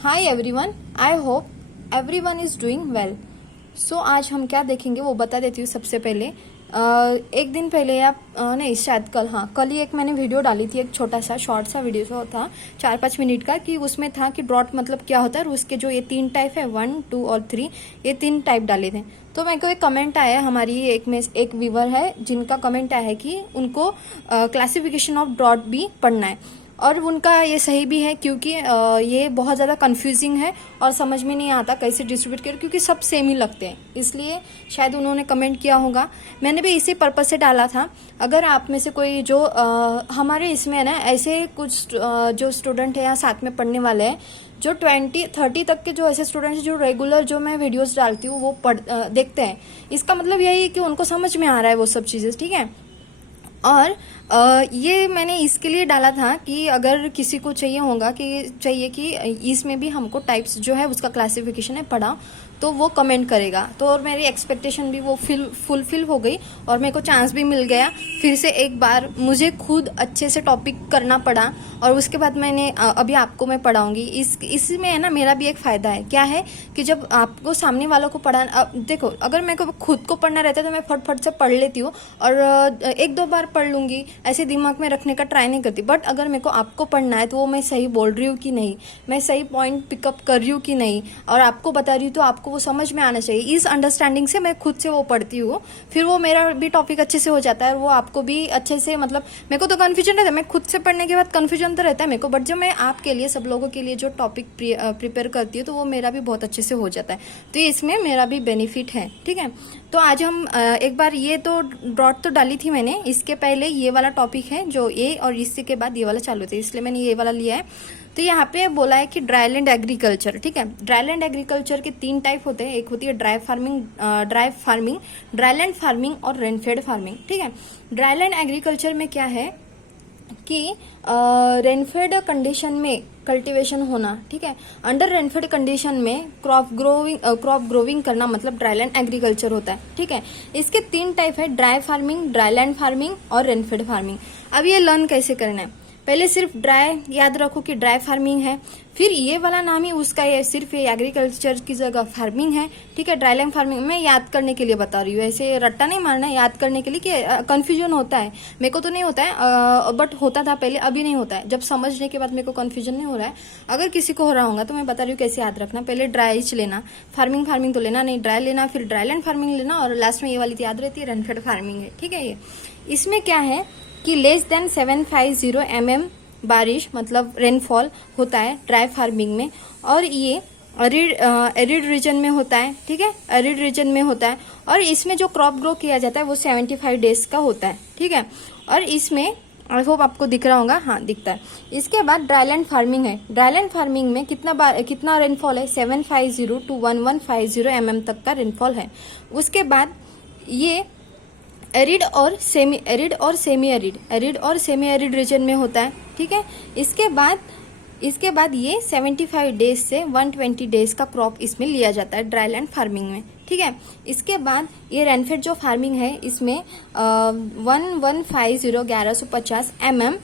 Hi everyone, I hope everyone is doing well. So आज हम क्या देखेंगे वो बता देती हूँ। सबसे पहले एक दिन पहले या नहीं शायद कल ही एक मैंने वीडियो डाली थी, एक छोटा सा शॉर्ट सा वीडियो था 4-5 मिनट का, कि उसमें था कि ड्रॉट मतलब क्या होता है और उसके जो ये 3 टाइप है 1, 2 और 3, ये 3 टाइप डाले थे। तो मेरे को एक कमेंट आया, हमारी एक व्यूवर है जिनका कमेंट आया है कि उनको क्लासिफिकेशन ऑफ ड्रॉट भी पढ़ना है। और उनका ये सही भी है, क्योंकि ये बहुत ज़्यादा कंफ्यूजिंग है और समझ में नहीं आता कैसे डिस्ट्रीब्यूट करें, क्योंकि सब सेम ही लगते हैं, इसलिए शायद उन्होंने कमेंट किया होगा। मैंने भी इसी पर्पज से डाला था। अगर आप में से कोई जो हमारे इसमें है ना, ऐसे कुछ जो स्टूडेंट है या साथ में पढ़ने वाले हैं, जो 20-30 तक के जो ऐसे स्टूडेंट हैं जो रेगुलर जो मैं वीडियोस डालती हूँ वो देखते हैं, इसका मतलब यही है कि उनको समझ में आ रहा है वो सब चीज़ें, ठीक है। और ये मैंने इसके लिए डाला था कि अगर किसी को चाहिए कि इसमें भी हमको टाइप्स जो है उसका क्लासिफिकेशन है पढ़ा, तो वो कमेंट करेगा। तो और मेरी एक्सपेक्टेशन भी वो फुलफिल हो गई और मेरे को चांस भी मिल गया। फिर से एक बार मुझे खुद अच्छे से टॉपिक करना पड़ा और उसके बाद मैंने अभी आपको मैं पढ़ाऊंगी। इसमें है ना, मेरा भी एक फ़ायदा है। क्या है कि जब आपको सामने वालों को देखो, अगर मेरे को खुद को पढ़ना रहता है तो मैं फट से पढ़ लेती हूँ और 1-2 बार पढ़ लूँगी, ऐसे दिमाग में रखने का ट्राई नहीं करती। बट अगर मेरे को आपको पढ़ना है तो वो मैं सही बोल रही हूँ कि नहीं, मैं सही पॉइंट पिकअप कर रही हूँ कि नहीं, और आपको बता रही हूँ तो आपको वो समझ में आना चाहिए। इस अंडरस्टैंडिंग से मैं खुद से वो पढ़ती हूँ, फिर वो मेरा भी टॉपिक अच्छे से हो जाता है और वो आपको भी अच्छे से, मतलब मेरे को तो कन्फ्यूजन रहता है, मैं खुद से पढ़ने के बाद कन्फ्यूजन तो रहता है मेरे को, बट जब मैं आपके लिए, सब लोगों के लिए जो टॉपिक प्रिपेयर करती हूँ तो वो मेरा भी बहुत अच्छे से हो जाता है। तो इसमें मेरा भी बेनिफिट है, ठीक है। तो आज हम एक बार, ये तो ड्रॉट तो डाली थी मैंने, इसके पहले ये वाला टॉपिक है जो ये, और इसके के बाद ये वाला चालू थे, इसलिए मैंने ये वाला लिया है। तो यहाँ पे बोला है कि ड्राईलैंड एग्रीकल्चर, ठीक है। ड्राईलैंड एग्रीकल्चर के 3 टाइप होते हैं। एक होती है ड्राई फार्मिंग, ड्राईलैंड फार्मिंग और रेनफेड फार्मिंग, ठीक है। ड्राईलैंड एग्रीकल्चर में क्या है कि रेनफेड कंडीशन में कल्टीवेशन होना, ठीक है। अंडर रेनफेड कंडीशन में क्रॉप ग्रोविंग करना, मतलब ड्राईलैंड एग्रीकल्चर होता है, ठीक है। इसके 3 टाइप है, ड्राई फार्मिंग, ड्राईलैंड फार्मिंग और रेनफेड फार्मिंग। अब ये लर्न कैसे करना है, पहले सिर्फ ड्राई याद रखो कि ड्राई फार्मिंग है, फिर ये वाला नाम ही उसका है, सिर्फ ये एग्रीकल्चर की जगह फार्मिंग है, ठीक है। ड्राईलैंड फार्मिंग मैं याद करने के लिए बता रही हूँ, ऐसे रट्टा नहीं मारना है, याद करने के लिए कि कंफ्यूजन होता है। मेरे को तो नहीं होता है, बट होता था पहले, अभी नहीं होता है। जब समझने के बाद मेरे को कंफ्यूजन नहीं हो रहा है। अगर किसी को हो रहा होगा तो मैं बता रही हूँ कैसे याद रखना। पहले ड्राई लेना, फार्मिंग तो लेना नहीं, ड्राई लेना, फिर ड्राईलैंड फार्मिंग लेना, और लास्ट में ये वाली याद रहती है, रेनफेड फार्मिंग है, ठीक है। ये इसमें क्या है कि लेस देन 750 mm बारिश, मतलब रेनफॉल होता है ड्राई फार्मिंग में, और ये एरिड रीजन में होता है, ठीक है। एरिड रीजन में होता है, और इसमें जो क्रॉप ग्रो किया जाता है वो 75 डेज का होता है, ठीक है। और इसमें आई होप आपको दिख रहा होगा, हाँ दिखता है। इसके बाद ड्राईलैंड फार्मिंग है। ड्राईलैंड फार्मिंग में कितना रेनफॉल है, 750 to 1150 mm तक का रेनफॉल है। उसके बाद ये एरिड और सेमी एरिड रीजन में होता है, ठीक है। इसके बाद ये 75 डेज से 120 डेज का क्रॉप इसमें लिया जाता है ड्राईलैंड फार्मिंग में, ठीक है। इसके बाद ये रेनफेड जो फार्मिंग है, इसमें 1150 mm,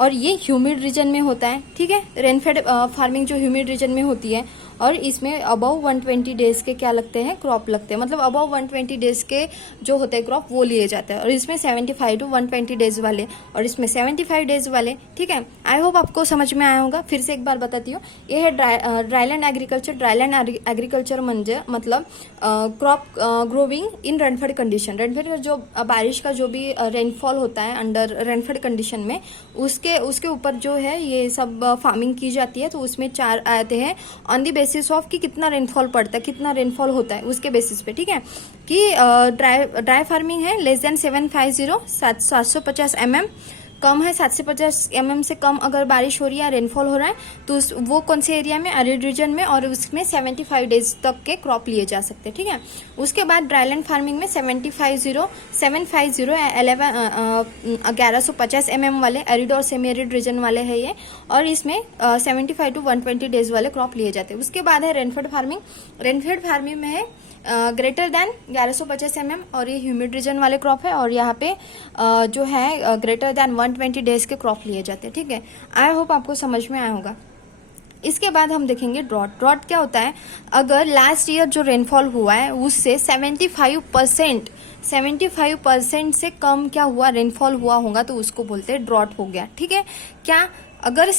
और ये ह्यूमिड रीजन में होता है, ठीक है। रेनफेड फार्मिंग जो ह्यूमिड रीजन में होती है, और इसमें अबव 120 डेज के क्या लगते हैं, क्रॉप लगते हैं, मतलब अबव 120 डेज के जो होते हैं क्रॉप वो लिए जाते हैं। और इसमें 75 to 120 डेज वाले, और इसमें 75 डेज वाले, ठीक है। आई होप आपको समझ में आया होगा। फिर से एक बार बताती हूँ, ये है ड्राईलैंड एग्रीकल्चर। ड्राईलैंड एग्रीकल्चर मतलब क्रॉप ग्रोविंग इन रेनफेड कंडीशन। रेनफेड का जो बारिश का जो भी रेनफॉल होता है अंडर रेनफेड कंडीशन में, उसके ऊपर जो है ये सब फार्मिंग की जाती है। तो उसमें 4 आते हैं ऑन दी बेसिस ऑफ कि कितना रेनफॉल पड़ता है, कितना रेनफॉल होता है, उसके बेसिस पे, ठीक है। कि ड्राई फार्मिंग है लेस देन 750 mm, कम है 750 mm से कम अगर बारिश हो रही है, रेनफॉल हो रहा है, तो वो कौन से एरिया में, एरिड रीजन में, और उसमें 75 डेज तक के क्रॉप लिए जा सकते हैं, ठीक है। उसके बाद ड्राईलैंड फार्मिंग में 1150 mm वाले एरिड और सेमी एरिड रीजन वाले है ये, और इसमें 75 to 120 डेज वाले क्रॉप लिए जाते हैं। उसके बाद है रेनफेड फार्मिंग। रेनफेड फार्मिंग में है ग्रेटर देन 1150 mm, और ये ह्यूमिड रीजन वाले क्रॉप है, और यहाँ पे जो है ग्रेटर देन 120 डेज के क्रॉप लिए जाते हैं, ठीक है। आई होप आपको समझ में आया होगा। इसके बाद हम देखेंगे ड्रॉट। ड्रॉट क्या होता है, अगर लास्ट ईयर जो रेनफॉल हुआ है उससे 75% से कम क्या हुआ, रेनफॉल हुआ होगा, तो उसको बोलते हैं ड्रॉट हो गया। ठीक है, क्या अगर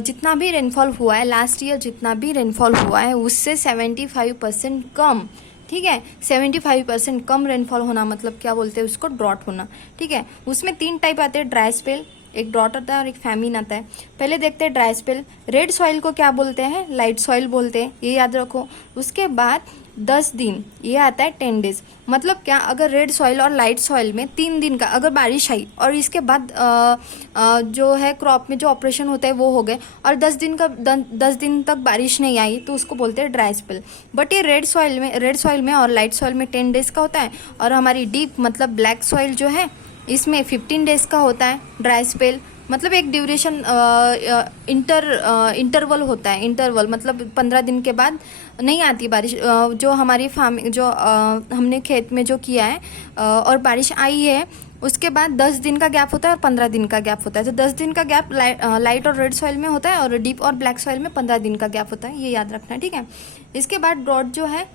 जितना भी रेनफॉल हुआ है लास्ट ईयर, जितना भी रेनफॉल हुआ है उससे 75% कम, ठीक है, 75% कम रेनफॉल होना मतलब क्या बोलते हैं उसको, ड्रॉट होना। ठीक है, उसमें 3 टाइप आते हैं, ड्राई स्पेल, एक ड्रॉट आता है और एक फैमिन आता है। पहले देखते हैं ड्राई स्पेल। रेड सॉइल को क्या बोलते हैं, लाइट सॉइल बोलते हैं, ये याद रखो। उसके बाद 10 दिन, ये आता है 10 डेज। मतलब क्या, अगर रेड सॉइल और लाइट सॉइल में 3 दिन का अगर बारिश आई और इसके बाद जो है क्रॉप में जो ऑपरेशन होता है वो हो गए, और 10 दिन तक बारिश नहीं आई, तो उसको बोलते हैं ड्राई स्पेल। बट ये रेड सॉइल में और लाइट सॉइल में 10 डेज का होता है, और हमारी डीप मतलब ब्लैक सॉइल जो है इसमें 15 डेज का होता है ड्राई स्पेल। मतलब एक ड्यूरेशन इंटरवल होता है, इंटरवल मतलब 15 दिन के बाद नहीं आती बारिश। जो हमारी हमने खेत में जो किया है और बारिश आई है, उसके बाद 10 दिन का गैप होता है और 15 दिन का गैप होता है। तो 10 दिन का गैप लाइट और रेड सॉइल में होता है, और डीप और ब्लैक सॉइल में 15 दिन का गैप होता है, ये याद रखना है। ठीक है, इसके बाद ड्रॉट जो है,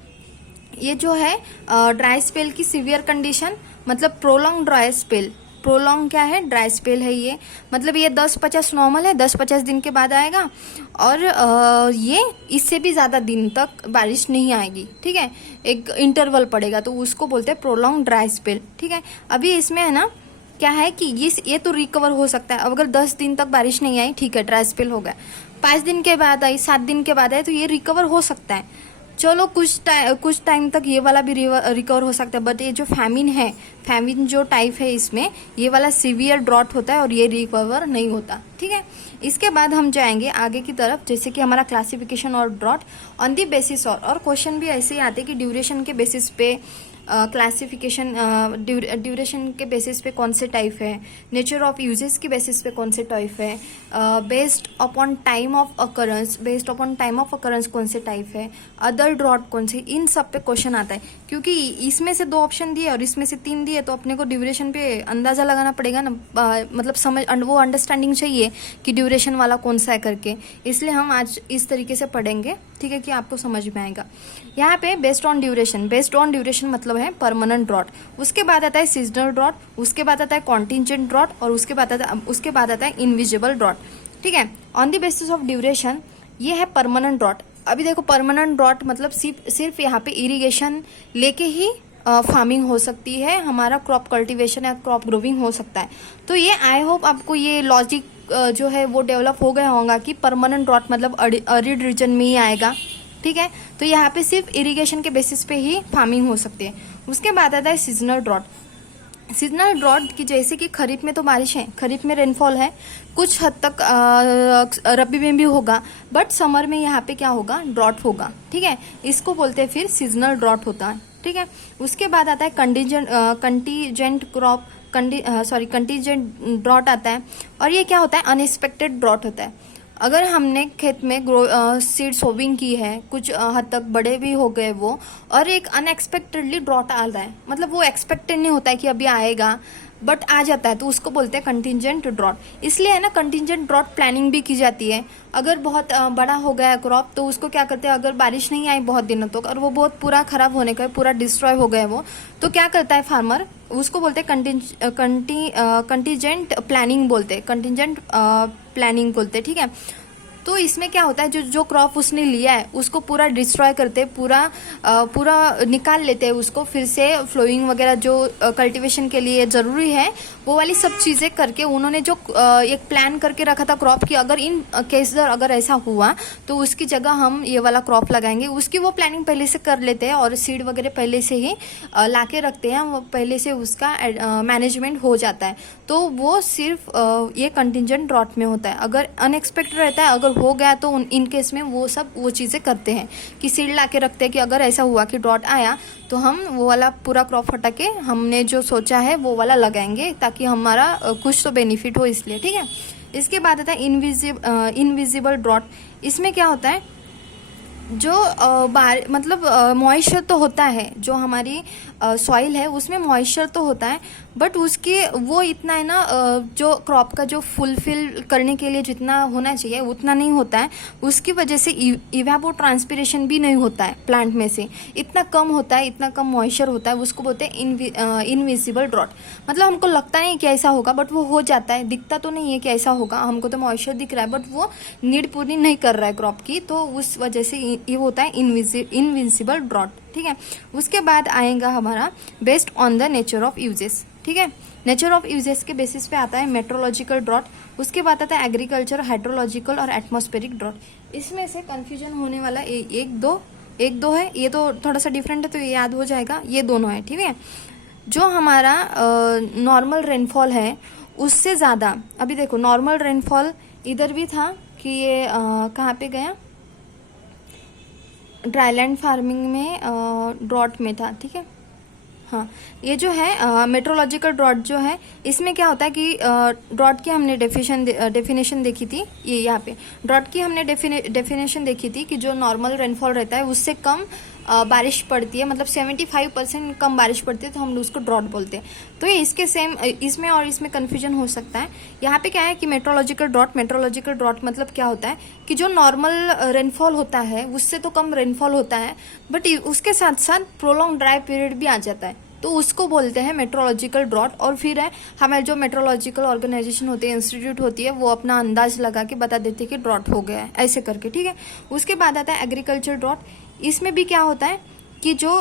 ये जो है ड्राई स्पेल की सीवियर कंडीशन, मतलब प्रोलॉन्ग ड्राई स्पेल। प्रोलॉन्ग क्या है, ड्राई स्पेल है ये, मतलब ये 10-50 नॉर्मल है, 10-50 दिन के बाद आएगा, और ये इससे भी ज़्यादा दिन तक बारिश नहीं आएगी। ठीक है, एक इंटरवल पड़ेगा, तो उसको बोलते हैं प्रोलॉन्ग ड्राई स्पेल। ठीक है, अभी इसमें है ना क्या है कि ये तो रिकवर हो सकता है। अब अगर 10 दिन तक बारिश नहीं आई, ठीक है, ड्राई स्पेल हो गया। 5 दिन के बाद आई, 7 दिन के बाद आई, तो ये रिकवर हो सकता है। चलो कुछ टाइम तक ये वाला भी रिकवर हो सकता है। बट ये जो फैमिन जो टाइप है, इसमें ये वाला सीवियर ड्रॉट होता है और ये रिकवर नहीं होता। ठीक है, इसके बाद हम जाएंगे आगे की तरफ, जैसे कि हमारा क्लासिफिकेशन और ड्रॉट ऑन दी बेसिस, और क्वेश्चन भी ऐसे ही आते कि ड्यूरेशन के बेसिस पे क्लासिफिकेशन, ड्यूरेशन के बेसिस पे कौन से टाइप है, नेचर ऑफ यूजेस की बेसिस पे कौन से टाइप है, based upon time of occurrence कौन से टाइप है, अदर ड्रॉट कौन से, इन सब पे क्वेश्चन आता है। क्योंकि इसमें से 2 ऑप्शन दिए और इसमें से 3 दिए, तो अपने को ड्यूरेशन पे अंदाज़ा लगाना पड़ेगा ना, मतलब वो अंडरस्टैंडिंग चाहिए कि ड्यूरेशन वाला कौन सा है करके। इसलिए हम आज इस तरीके से पढ़ेंगे, ठीक है, कि आपको समझ में आएगा। यहाँ पे बेस्ड ऑन ड्यूरेशन मतलब है परमानेंट ड्रॉट। उसके बाद आता है सीजनल ड्रॉट, उसके बाद आता है कॉन्टिजेंट ड्रॉट, और उसके बाद आता है इनविजिबल ड्रॉट। ठीक है, on the basis of duration ये है परमानेंट ड्रॉट। अभी देखो, परमानेंट ड्रॉट मतलब सिर्फ यहाँ पे इरिगेशन लेके ही फार्मिंग हो सकती है, हमारा क्रॉप कल्टीवेशन या क्रॉप ग्रोविंग हो सकता है। तो ये आई होप आपको ये लॉजिक जो है वो डेवलप हो गया होगा कि परमानेंट ड्रॉट मतलब अरिड रीजन में ही आएगा। ठीक है, तो यहाँ पे सिर्फ इरिगेशन के बेसिस पे ही फार्मिंग हो सकती है। उसके बाद आता है सीजनल ड्रॉट। सीजनल ड्रॉट की जैसे कि खरीफ में तो बारिश है, खरीफ में रेनफॉल है, कुछ हद तक रबी में भी होगा, बट समर में यहाँ पे क्या होगा, ड्रॉट होगा। ठीक है, इसको बोलते हैं फिर सीजनल ड्रॉट होता है। ठीक है, उसके बाद आता है कंटीजेंट ड्रॉट आता है, और ये क्या होता है, अनएक्सपेक्टेड ड्रॉट होता है। अगर हमने खेत में सीड सोविंग की है, कुछ हद तक बड़े भी हो गए वो, और एक अनएक्सपेक्टेडली ड्रॉट आ रहा है, मतलब वो एक्सपेक्टेड नहीं होता है कि अभी आएगा, बट आ जाता है, तो उसको बोलते हैं कंटिजेंट ड्रॉट। इसलिए है ना, कंटिजेंट ड्रॉट प्लानिंग भी की जाती है। अगर बहुत बड़ा हो गया क्रॉप, तो उसको क्या करते हैं, अगर बारिश नहीं आई बहुत दिनों तक और वो बहुत पूरा खराब होने का, पूरा डिस्ट्रॉय हो गया वो, तो क्या करता है फार्मर, उसको बोलते हैं कंटिजेंट प्लानिंग बोलते हैं। ठीक है, तो इसमें क्या होता है, जो क्रॉप उसने लिया है उसको पूरा डिस्ट्रॉय करते, पूरा निकाल लेते हैं उसको, फिर से फ्लोइंग वगैरह जो कल्टीवेशन के लिए ज़रूरी है वो वाली सब चीज़ें करके, उन्होंने जो एक प्लान करके रखा था क्रॉप की, अगर इन केस अगर ऐसा हुआ तो उसकी जगह हम ये वाला क्रॉप लगाएंगे, उसकी वो प्लानिंग पहले से कर लेते हैं, और सीड वगैरह पहले से ही ला के रखते हैं, वो पहले से उसका मैनेजमेंट हो जाता है। तो वो सिर्फ ये कंटिजेंट ड्रॉट में होता है। अगर अनएक्सपेक्टेड रहता है, अगर हो गया, तो इन केस में वो चीज़ें करते हैं कि सीड ला के रखते हैं कि अगर ऐसा हुआ कि ड्रॉट आया तो हम वो वाला पूरा क्रॉप हटा के हमने जो सोचा है वो वाला लगाएंगे, ताकि हमारा कुछ तो बेनिफिट हो, इसलिए। ठीक है, इसके बाद आता है इनविजिबल ड्रॉट। इसमें क्या होता है, जो मतलब मॉइस्चर तो होता है, जो हमारी सॉइल है उसमें मॉइस्चर तो होता है, बट उसके वो इतना है ना, जो क्रॉप का जो फुलफिल करने के लिए जितना होना चाहिए उतना नहीं होता है। उसकी वजह से इवेपो ट्रांसपिरेशन भी नहीं होता है प्लांट में से, इतना कम होता है, इतना कम मॉइस्चर होता है, उसको बोलते हैं इनविजिबल ड्रॉट। मतलब हमको लगता नहीं कि ऐसा होगा, बट वो हो जाता है, दिखता तो नहीं है कि ऐसा होगा, हमको तो मॉइस्चर दिख रहा है बट वो नीड पूरी नहीं कर रहा है क्रॉप की, तो उस वजह से ये होता है इनविजिबल ड्रॉट। ठीक है, उसके बाद आएगा हमारा based on the nature of uses. ठीक है, नेचर ऑफ यूजेस के बेसिस पे आता है मेट्रोलॉजिकल ड्रॉट, उसके बाद आता है एग्रीकल्चर, हाइड्रोलॉजिकल और एटमॉस्फेरिक ड्रॉट। इसमें से कंफ्यूजन होने वाला एक दो है, ये तो थोड़ा सा डिफरेंट है तो ये याद हो जाएगा, ये दोनों है। ठीक है, जो हमारा नॉर्मल रेनफॉल है उससे ज़्यादा, अभी देखो नॉर्मल रेनफॉल इधर भी था कि ये कहाँ पे गया, ड्राईलैंड फार्मिंग में ड्रॉट में था। ठीक है, हाँ, ये जो है मेट्रोलॉजिकल ड्रॉट जो है, इसमें क्या होता है कि ड्रॉट की हमने डेफिनेशन देखी थी, ये यहाँ पे ड्रॉट की हमने डेफिनेशन देखी थी कि जो नॉर्मल रेनफॉल रहता है उससे कम बारिश पड़ती है, मतलब 75% कम बारिश पड़ती है तो हम उसको ड्रॉट बोलते हैं। तो ये इसके सेम इसमें और इसमें कन्फ्यूजन हो सकता है। यहाँ पे क्या है कि मेट्रोलॉजिकल ड्रॉट मतलब क्या होता है कि जो नॉर्मल रेनफॉल होता है उससे तो कम रेनफॉल होता है, बट उसके साथ साथ प्रोलॉन्ग ड्राई पीरियड भी आ जाता है, तो उसको बोलते हैं मेट्रोलॉजिकल ड्रॉट। और फिर है हमारे जो मेट्रोलॉजिकल ऑर्गेनाइजेशन होती है, इंस्टीट्यूट होती है, वो अपना अंदाज लगा के बता देते हैं कि ड्रॉट हो गया है ऐसे करके। ठीक है, उसके बाद आता है एग्रीकल्चर ड्रॉट। इसमें भी क्या होता है कि जो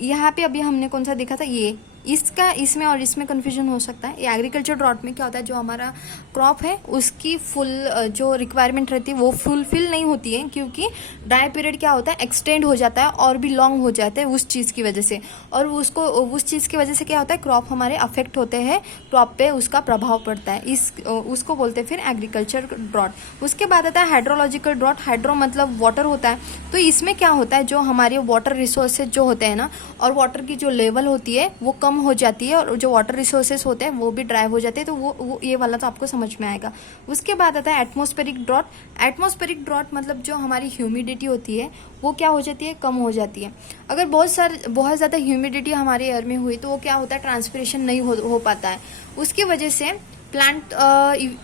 यहाँ पे अभी हमने कौन सा देखा था, ये इसका इसमें और इसमें कन्फ्यूजन हो सकता है। ये एग्रीकल्चर ड्रॉट में क्या होता है, जो हमारा क्रॉप है उसकी फुल जो रिक्वायरमेंट रहती है वो फुलफिल नहीं होती है, क्योंकि ड्राई पीरियड क्या होता है एक्सटेंड हो जाता है और भी लॉन्ग हो जाता है उस चीज़ की वजह से, और उसको उस चीज़ की वजह से क्या होता है क्रॉप हमारे अफेक्ट होते हैं, क्रॉप पे उसका प्रभाव पड़ता है, उसको बोलते हैं फिर एग्रीकल्चर ड्रॉट। उसके बाद आता है हाइड्रोलॉजिकल ड्रॉट। हाइड्रो मतलब वाटर होता है, तो इसमें क्या होता है जो हमारे वाटर रिसोर्सेज जो होते हैं ना, और वाटर की जो लेवल होती है वो कम हो जाती है, और जो वाटर रिसोर्सेज होते हैं वो भी ड्राई हो जाते हैं, तो वो ये वाला तो आपको समझ में आएगा। उसके बाद आता है एटमॉस्फेरिक ड्रॉट। एटमॉस्फेरिक ड्रॉट मतलब जो हमारी ह्यूमिडिटी होती है वो क्या हो जाती है, कम हो जाती है। अगर बहुत ज़्यादा ह्यूमिडिटी हमारे एयर में हुई तो वो क्या होता है, ट्रांसपिरेशन नहीं हो पाता है, उसकी वजह से प्लांट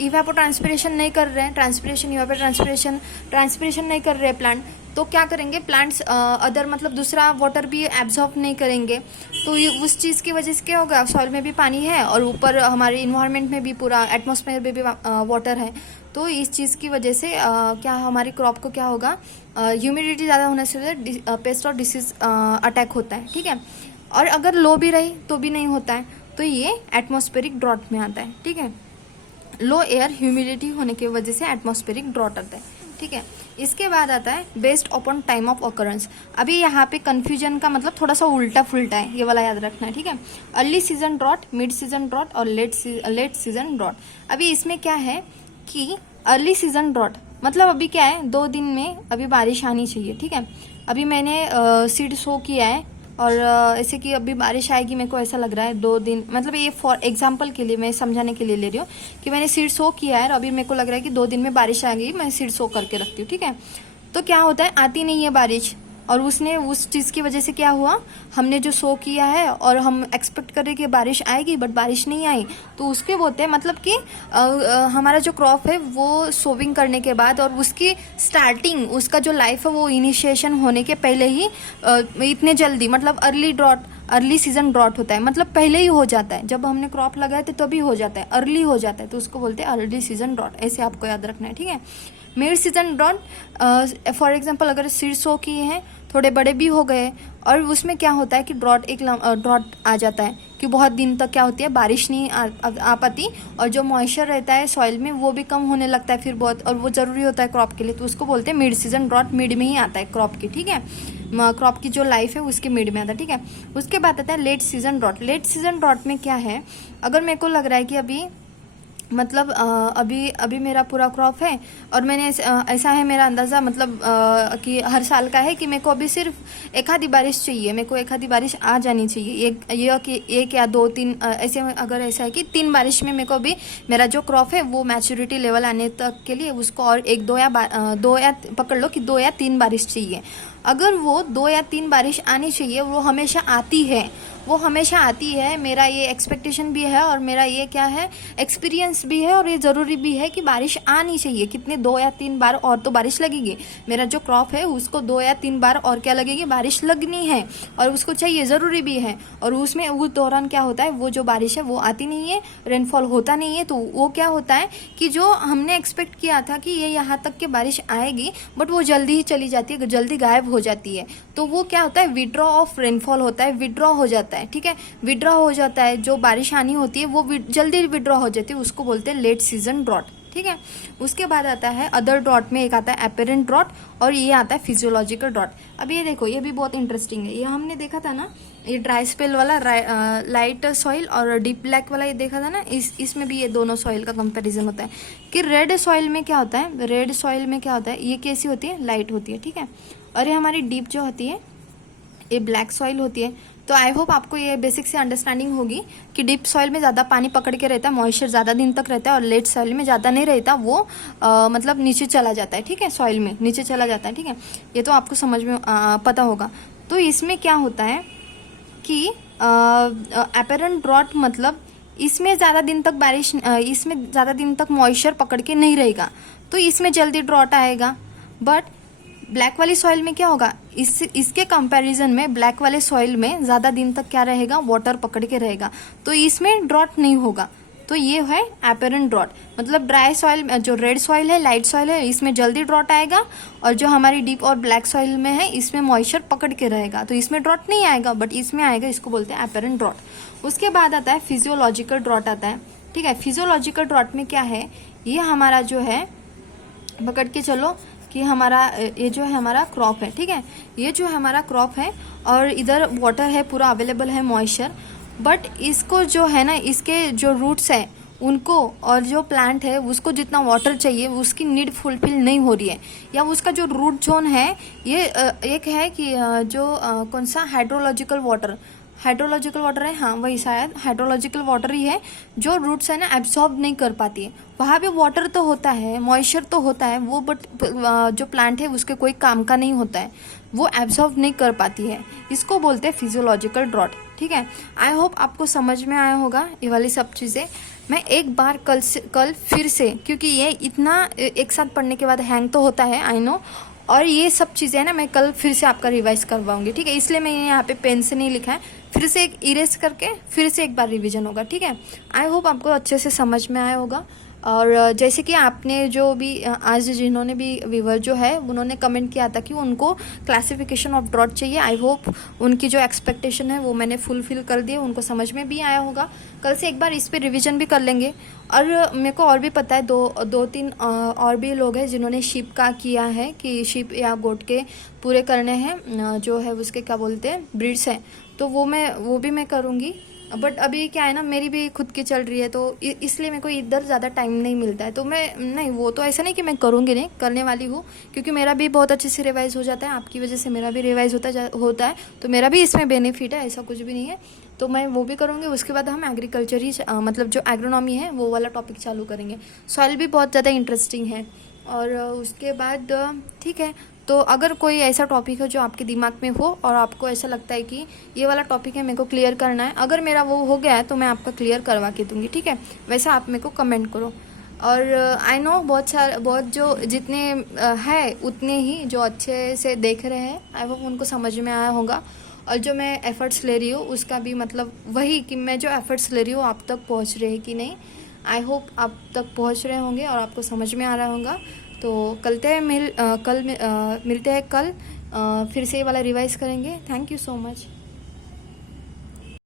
इवेपो ट्रांसपिरेशन नहीं कर रहे हैं, ट्रांसपिरेशन नहीं कर रहे हैं प्लांट, तो क्या करेंगे प्लांट्स अदर मतलब दूसरा वाटर भी एब्जॉर्ब नहीं करेंगे, तो ये उस चीज़ की वजह से क्या होगा, सॉइल में भी पानी है और ऊपर हमारे इन्वायरमेंट में भी पूरा एटमॉस्फेयर में भी वाटर है, तो इस चीज़ की वजह से क्या हमारी क्रॉप को क्या होगा, ह्यूमिडिटी ज़्यादा होने से पेस्ट और डिसीज अटैक होता है। ठीक है, और अगर लो भी रही तो भी नहीं होता है, तो ये एटमॉस्फेरिक ड्रॉट में आता है। ठीक है, लो एयर ह्यूमिडिटी होने की वजह से एटमॉस्फेरिक ड्रॉट आता है। ठीक है, इसके बाद आता है based upon time of occurrence. अभी यहाँ पे कंफ्यूजन का मतलब थोड़ा सा उल्टा फुल्टा है, ये वाला याद रखना है। ठीक है, early season drought, mid season drought और लेट सीजन ड्रॉट। अभी इसमें क्या है कि अर्ली सीजन ड्रॉट मतलब अभी क्या है, 2 दिन में अभी बारिश आनी चाहिए। ठीक है, अभी मैंने सीड सो किया है और ऐसे कि अभी बारिश आएगी, मेरे को ऐसा लग रहा है 2 दिन, मतलब ये फॉर एग्जांपल के लिए मैं समझाने के लिए ले रही हूँ कि मैंने सीड सो किया है और अभी मेरे को लग रहा है कि 2 दिन में बारिश आ गई, मैं सीड सो करके रखती हूँ। ठीक है, तो क्या होता है, आती नहीं है बारिश, और उसने उस चीज़ की वजह से क्या हुआ, हमने जो सो किया है और हम एक्सपेक्ट कर रहे कि बारिश आएगी बट बारिश नहीं आई, तो उसके बोलते हैं मतलब कि हमारा जो क्रॉप है वो सोविंग करने के बाद और उसकी स्टार्टिंग, उसका जो लाइफ है वो इनिशिएशन होने के पहले ही इतने जल्दी, मतलब अर्ली सीजन ड्रॉट होता है, मतलब पहले ही हो जाता है, जब हमने क्रॉप लगाया तो तभी हो जाता है, अर्ली हो जाता है, तो उसको बोलते हैं अर्ली सीजन ड्रॉट, ऐसे आपको याद रखना है। ठीक है, mid season drought for example अगर सीड सो किए हैं, थोड़े बड़े भी हो गए और उसमें क्या होता है कि ड्रॉट आ जाता है कि बहुत दिन तक क्या होती है, बारिश नहीं आ पाती और जो मॉइस्चर रहता है सॉइल में वो भी कम होने लगता है फिर बहुत, और वो ज़रूरी होता है क्रॉप के लिए, तो उसको बोलते हैं मिड सीजन ड्रॉट। मिड में ही आता है क्रॉप की। ठीक है, क्रॉप की जो लाइफ है उसके मिड में आता है। ठीक है, उसके बाद आता है late season drought. Late season drought में क्या है, अगर मेरे को लग रहा है कि अभी मतलब अभी मेरा पूरा क्रॉप है और मैंने ऐसा है मेरा अंदाज़ा, मतलब कि हर साल का है कि मेरे को अभी सिर्फ एक आधी बारिश चाहिए, मेरे को एक आधी बारिश आ जानी चाहिए, एक या 2-3 ऐसे, अगर ऐसा है कि 3 बारिश में मेरे को अभी मेरा जो क्रॉप है वो मैच्योरिटी लेवल आने तक के लिए उसको और 1-2 या पकड़ लो कि 2 या 3 बारिश चाहिए। अगर वो 2 या 3 बारिश आनी चाहिए, वो हमेशा आती है वो हमेशा आती है। मेरा ये एक्सपेक्टेशन भी है और मेरा ये क्या है, एक्सपीरियंस भी है, और ये ज़रूरी भी है कि बारिश आनी चाहिए। कितने 2 या 3 बार और तो बारिश लगेगी। मेरा जो क्रॉप है उसको 2 या 3 बार और क्या लगेगी, बारिश लगनी है, और उसको चाहिए, ज़रूरी भी है। और उसमें उस दौरान क्या होता है, वो जो बारिश है वो आती नहीं है, रेनफॉल होता नहीं है। तो वो क्या होता है कि जो हमने एक्सपेक्ट किया था कि ये यहाँ तक के बारिश आएगी, बट वो जल्दी ही चली जाती है, जल्दी गायब हो जाती है। तो वो क्या होता है, विड्रॉ ऑफ रेनफॉल होता है, विड्रॉ हो जाता है। ठीक है, विड्रॉ हो जाता है, जो बारिश आनी होती है वो जल्दी विड्रॉ हो जाती है, उसको बोलते हैं लेट सीजन ड्रॉट। ठीक है, उसके बाद आता है अदर ड्रॉट में एक आता है एपेरेंट ड्रॉट, और ये आता है फिजियोलॉजिकल ड्रॉट। अब ये देखो, ये भी बहुत इंटरेस्टिंग है। ये हमने देखा था ना, ये ड्राई स्पेल वाला, लाइट सॉइल और डीप ब्लैक वाला, ये देखा था ना। इसमें भी ये दोनों सॉइल का कंपैरिजन होता है कि रेड सॉइल में क्या होता है, रेड सॉइल में क्या होता है, ये कैसी होती है, लाइट होती है। ठीक है, और ये हमारी डीप जो होती है, ये ब्लैक सॉइल होती है। तो आई होप आपको ये बेसिक से अंडरस्टैंडिंग होगी कि डीप सॉइल में ज़्यादा पानी पकड़ के रहता है, मॉइस्चर ज़्यादा दिन तक रहता है, और लेट सॉइल में ज़्यादा नहीं रहता, वो मतलब नीचे चला जाता है। ठीक है, सॉइल में नीचे चला जाता है। ठीक है, ये तो आपको समझ में पता होगा। तो इसमें क्या होता है कि एपेरेंट ड्रॉट मतलब इसमें ज़्यादा दिन तक बारिश, इसमें ज़्यादा दिन तक मॉइस्चर पकड़ के नहीं रहेगा, तो इसमें जल्दी ड्रॉट आएगा। बट ब्लैक वाली सॉइल में क्या होगा, इसके कंपैरिजन में ब्लैक वाले सॉइल में ज़्यादा दिन तक क्या रहेगा, वाटर पकड़ के रहेगा, तो इसमें ड्रॉट नहीं होगा। तो ये है एपेरेंट ड्रॉट। मतलब ड्राई सॉइल, जो रेड सॉइल है, लाइट सॉइल है, इसमें जल्दी ड्रॉट आएगा, और जो हमारी डीप और ब्लैक सॉइल में है, इसमें मॉइस्चर पकड़ के रहेगा, तो इसमें ड्रॉट नहीं आएगा, बट इसमें आएगा। इसको बोलते हैं एपेरेंट ड्रॉट। उसके बाद आता है फिजियोलॉजिकल ड्रॉट आता है। ठीक है, फिजियोलॉजिकल ड्रॉट में क्या है, ये हमारा जो है, पकड़ के चलो कि हमारा ये जो है हमारा क्रॉप है। ठीक है, ये जो हमारा क्रॉप है, और इधर वाटर है, पूरा अवेलेबल है मॉइस्चर, बट इसको जो है ना, इसके जो रूट्स है उनको, और जो प्लांट है उसको जितना वाटर चाहिए उसकी नीड फुलफिल नहीं हो रही है, या उसका जो रूट जोन है, ये एक है कि जो कौन सा हाइड्रोलॉजिकल वाटर है, हाँ वही, शायद हाइड्रोलॉजिकल वाटर ही है, जो रूट्स है ना एब्सॉर्ब नहीं कर पाती है। वहाँ पे वाटर तो होता है, मॉइस्चर तो होता है वो, बट जो प्लांट है उसके कोई काम का नहीं होता है, वो एब्सॉर्ब नहीं कर पाती है। इसको बोलते हैं फिजियोलॉजिकल ड्रॉट। ठीक है, आई होप आपको समझ में आया होगा ये वाली सब चीज़ें। मैं एक बार कल फिर से, क्योंकि ये इतना एक साथ पढ़ने के बाद हैंग तो होता है, आई नो, और ये सब चीज़ें ना मैं कल फिर से आपका रिवाइज करवाऊंगी। ठीक है, इसलिए मैंने यहाँ पे पेन से नहीं लिखा है, फिर से एक इरेज करके फिर से एक बार रिवीजन होगा। ठीक है, आई होप आपको अच्छे से समझ में आया होगा। और जैसे कि आपने जो भी आज जिन्होंने भी व्यूअर जो है उन्होंने कमेंट किया था कि उनको क्लासिफिकेशन ऑफ ड्रॉट चाहिए, आई होप उनकी जो एक्सपेक्टेशन है वो मैंने फुलफिल कर दी, उनको समझ में भी आया होगा। कल से एक बार इस पे रिवीजन भी कर लेंगे। और मेरे को और भी पता है, दो तीन और भी लोग हैं जिन्होंने शीप का किया है कि शीप या गोट के पूरे करने हैं, जो है उसके क्या बोलते हैं, ब्रीड्स हैं, तो वो भी मैं करूँगी। बट अभी क्या है ना, मेरी भी खुद की चल रही है, तो इसलिए मेरे को इधर ज़्यादा टाइम नहीं मिलता है, तो मैं नहीं, वो तो ऐसा नहीं कि मैं करूँगी नहीं, करने वाली हूँ, क्योंकि मेरा भी बहुत अच्छे से रिवाइज हो जाता है, आपकी वजह से मेरा भी रिवाइज होता है, तो मेरा भी इसमें बेनिफिट है, ऐसा कुछ भी नहीं है। तो मैं वो भी करूँगी। उसके बाद हम एग्रीकल्चर ही मतलब जो एग्रोनॉमी है वो वाला टॉपिक चालू करेंगे। सॉइल भी बहुत ज़्यादा इंटरेस्टिंग है। और उसके बाद ठीक है, तो अगर कोई ऐसा टॉपिक है जो आपके दिमाग में हो और आपको ऐसा लगता है कि ये वाला टॉपिक है मेरे को क्लियर करना है, अगर मेरा वो हो गया है तो मैं आपका क्लियर करवा के दूंगी। ठीक है, वैसा आप मेरे को कमेंट करो। और आई नो बहुत जो जितने है उतने ही जो अच्छे से देख रहे हैं, आई होप उनको समझ में आया होगा। और जो मैं एफ़र्ट्स ले रही हूँ उसका भी मतलब वही कि मैं जो एफ़र्ट्स ले रही हूँ आप तक पहुँच रहे कि नहीं, आई होप आप तक पहुँच रहे होंगे और आपको समझ में आ रहा होगा। तो मिलते हैं कल, फिर से ये वाला रिवाइज करेंगे। Thank you so much.